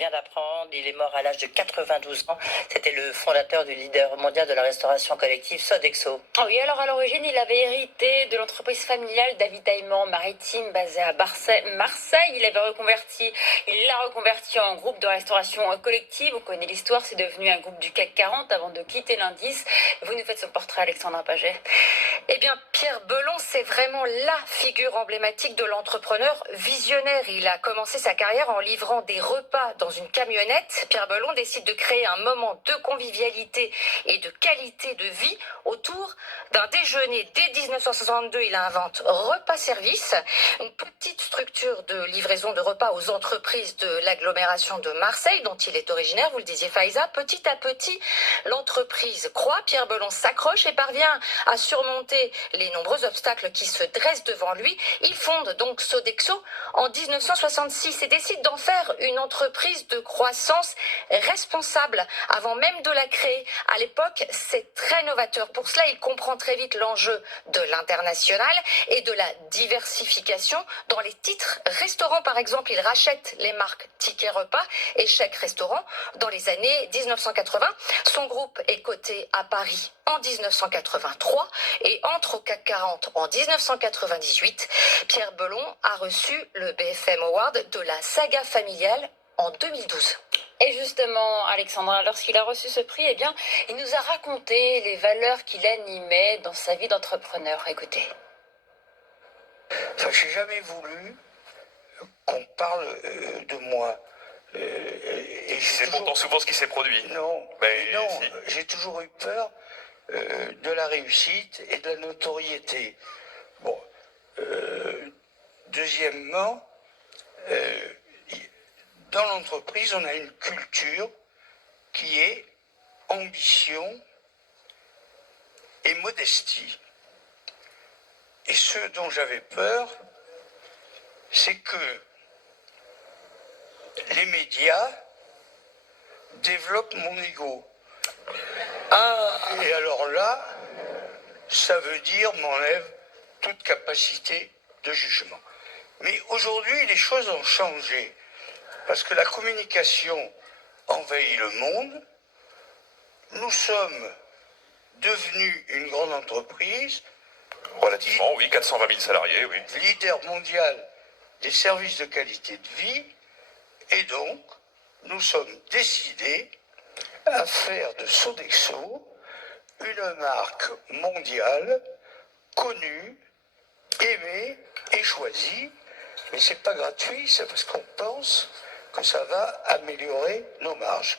vient d'apprendre. Il est mort à l'âge de 92 ans. C'était le fondateur du leader mondial de la restauration collective, Sodexo. Oh oui, alors à l'origine, il avait hérité de l'entreprise familiale d'avitaillement maritime basée à Marseille. Il l'a reconverti en groupe de restauration collective. On connaît l'histoire, c'est devenu un groupe du CAC 40 avant de quitter l'indice. Vous nous faites son portrait, Alexandra Paget. Eh bien, Pierre Belon, c'est vraiment la figure emblématique de l'entrepreneur visionnaire. Il a commencé sa carrière en livrant des repas dans une camionnette. Pierre Belon décide de créer un moment de convivialité et de qualité de vie autour d'un déjeuner. Dès 1962, il invente Repas Service, une petite structure de livraison de repas aux entreprises de l'agglomération de Marseille, dont il est originaire, vous le disiez Faiza. Petit à petit, l'entreprise croît. Pierre Belon s'accroche et parvient à surmonter les nombreux obstacles qui se dressent devant lui. Il fonde donc Sodexo en 1966 et décide d'en faire une entreprise de croissance responsable avant même de la créer. À l'époque, c'est très novateur. Pour cela, il comprend très vite l'enjeu de l'international et de la diversification. Dans les titres restaurants, par exemple, il rachète les marques Ticket Repas et Chèque Restaurant dans les années 1980. Son groupe est coté à Paris en 1983 et entre au CAC 40 en 1998. Pierre Belon a reçu le BFM Award de la saga familiale en 2012. Et justement, Alexandra, lorsqu'il a reçu ce prix, eh bien, il nous a raconté les valeurs qu'il animait dans sa vie d'entrepreneur. Écoutez. Enfin, j'ai jamais voulu qu'on parle de moi. C'est pourtant souvent ce qui s'est produit. Non, non, si. J'ai toujours eu peur de la réussite et de la notoriété. Bon, deuxièmement, dans l'entreprise, on a une culture qui est ambition et modestie. Et ce dont j'avais peur, c'est que les médias développent mon ego. Et alors là, ça veut dire m'enlève toute capacité de jugement. Mais aujourd'hui, les choses ont changé. Parce que la communication envahit le monde. Nous sommes devenus une grande entreprise. Relativement, oui, 420 000 salariés, oui. Leader mondial des services de qualité de vie. Et donc, nous sommes décidés à faire de Sodexo une marque mondiale, connue, aimée et choisie. Mais c'est pas gratuit, c'est parce qu'on pense que ça va améliorer nos marges.